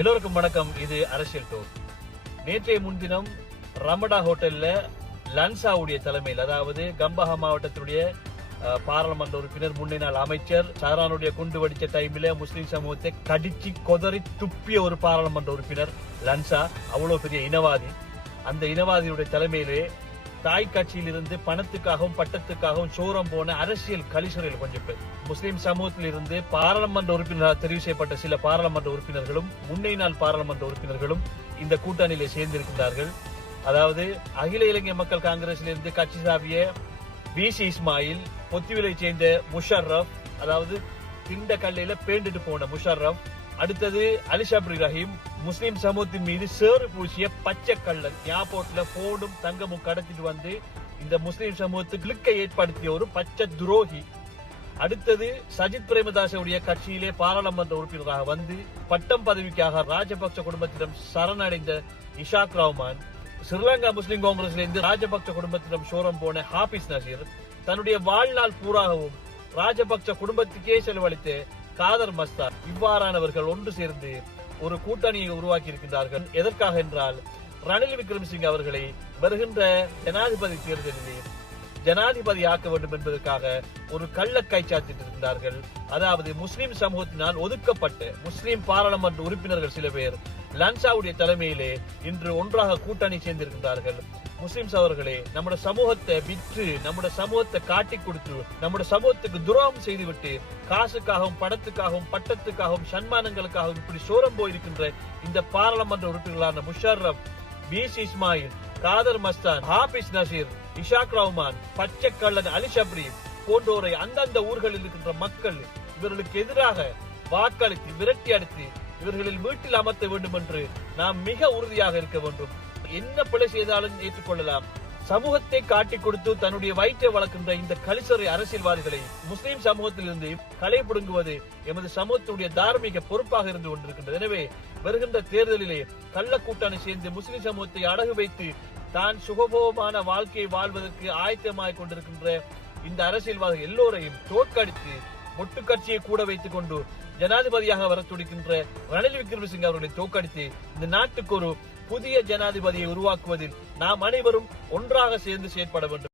எல்லோருக்கும் வணக்கம். இது அரசியல் டோர். நேற்றைய முன்தினம் ரமடா ஹோட்டல்ல லன்சாவுடைய தலைமையில், அதாவது கம்பஹா மாவட்டத்துடைய பாராளுமன்ற உறுப்பினர், முன்னாள் அமைச்சர் ஷஹரானுடைய குண்டு வெடிச்ச டைம்ல முஸ்லிம் சமூகத்தை கடிச்சு கொதறி துப்பிய ஒரு பாராளுமன்ற உறுப்பினர் லன்சா. அவ்வளவு பெரிய இனவாதி. அந்த இனவாதியுடைய தலைமையிலே தாய் கட்சியில் இருந்து பணத்துக்காகவும் பட்டத்துக்காகவும் சோரம் போன அரசியல் கலிசரில் கொஞ்சம் பேர், முஸ்லிம் சமூகத்தில் இருந்து பாராளுமன்ற உறுப்பினராக தெரிவு செய்யப்பட்ட சில பாராளுமன்ற உறுப்பினர்களும் முன்னாள் பாராளுமன்ற உறுப்பினர்களும் இந்த கூட்டணியிலே சேர்ந்திருக்கிறார்கள். அதாவது அகில இலங்கை மக்கள் காங்கிரஸில் இருந்து கட்சி சாவிய விசி இஸ்மாயில், பொத்திவிலை சேர்ந்த முஷர்ரப், அதாவது திண்ட கல்லையில பேண்டுட்டு போன முஷர்ரப், அடுத்தது அலிஷாப்ரி ரஹீம், முஸ்லிம் சமூகத்தின் மீது சேறு பூசிய பச்சை கள்ளன், ஏர்போர்ட்ல போனும் தங்கமும் கடத்திட்டு வந்து இந்த முஸ்லிம் சமூகத்துக்கு கிளிக்கை ஏற்படுத்திய ஒரு பச்சை துரோகி. அடுத்தது சஜித் பிரேமதாசவுடைய கட்சியிலே பாராளுமன்ற உறுப்பினராக வந்து பட்டம் பதவிக்காக ராஜபக்ச குடும்பத்திடம் சரணடைந்த இஷாக் ரஹ்மான், ஸ்ரீலங்கா முஸ்லிம் காங்கிரஸ்ல இருந்து ராஜபக்ச குடும்பத்திடம் சோரம் போன ஹாபிஸ் நசீர், தன்னுடைய வாழ்நாள் பூராகவும் ராஜபக்ச குடும்பத்துக்கே செலவழித்து காதர் மஸ்தான், இவ்வாறானவர்கள் ஒன்று சேர்ந்து ஒரு கூட்டணியை உருவாக்கி இருக்கின்றார்கள். எதற்காக என்றால், ரணில் விக்ரமசிங்க அவர்களை வருகின்ற ஜனாதிபதி தேர்தலிலே ஜனாதிபதி ஆக்க வேண்டும் என்பதற்காக ஒரு கள்ளக்கை சாத்திட்டு இருந்தார்கள். அதாவது முஸ்லிம் சமூகத்தினால் ஒதுக்கப்பட்ட முஸ்லிம் பாராளுமன்ற உறுப்பினர்கள் சில பேர் லன்சாவுடைய தலைமையிலே இன்று ஒன்றாக கூட்டணி சேர்ந்திருக்கின்றார்கள். முஸ்லிம்ஸ் அவர்களே, நம்முடைய சமூகத்தை விற்று, நம்முடைய சமூகத்தை காட்டி கொடுத்து, நம்முடைய சமூகத்துக்கு துரோகம் செய்துவிட்டு, காசுக்காகவும் படத்துக்காகவும் பட்டத்துக்காகவும் சன்மானங்களுக்காகவும் இப்படி சோரம் போயிருக்கின்ற இந்த பாராளுமன்ற உறுப்பினர்களான முஷர்ரப், விசி இஸ்மாயில், காதர் மஸ்தான், ஹாபிஸ் நசீர், இஷாக் ரஹ்மான், பச்சை கள்ளன் அலிஷப்ரி போன்றோரை அந்தந்த ஊர்களில் இருக்கின்ற மக்கள் இவர்களுக்கு எதிராக வாக்களித்து விரட்டி அடித்து இவர்களில் வீட்டில் அமர்த்த வேண்டும் என்று நாம் மிக உறுதியாக இருக்க வேண்டும். என்ன பிழை செய்தாலும் ஏற்றுக்கொள்ளலாம். சமூகத்தை காட்டிக் கொடுத்து தன்னுடைய வயிற்றை வளர்க்கின்ற இந்த கலிசரை அரசியல்வாதிகளை முஸ்லிம் சமூகத்திலிருந்து களை பிடுங்குவது எமது சமூகத்துடைய தார்மீக பொறுப்பாக இருந்து கொண்டிருக்கின்றது. எனவே வருகின்ற தேர்தலிலே கள்ள கூட்டணி சேர்ந்து முஸ்லிம் சமூகத்தை அடகு வைத்து தான் சுகபோகமான வாழ்க்கையை வாழ்வதற்கு ஆயத்தமாய் கொண்டிருக்கின்ற இந்த அரசியல்வாதிகள் எல்லோரையும் தோற்கடித்து மொட்டு கட்சியை கூட வைத்துக் கொண்டு ஜனாதிபதியாக வர துடிக்கின்ற ரணில் விக்ரமசிங்க அவர்களை தோற்கடித்து இந்த நாட்டுக்கு ஒரு புதிய ஜனாதிபதியை உருவாக்குவதில் நாம் அனைவரும் ஒன்றாக சேர்ந்து செயற்பட வேண்டும்.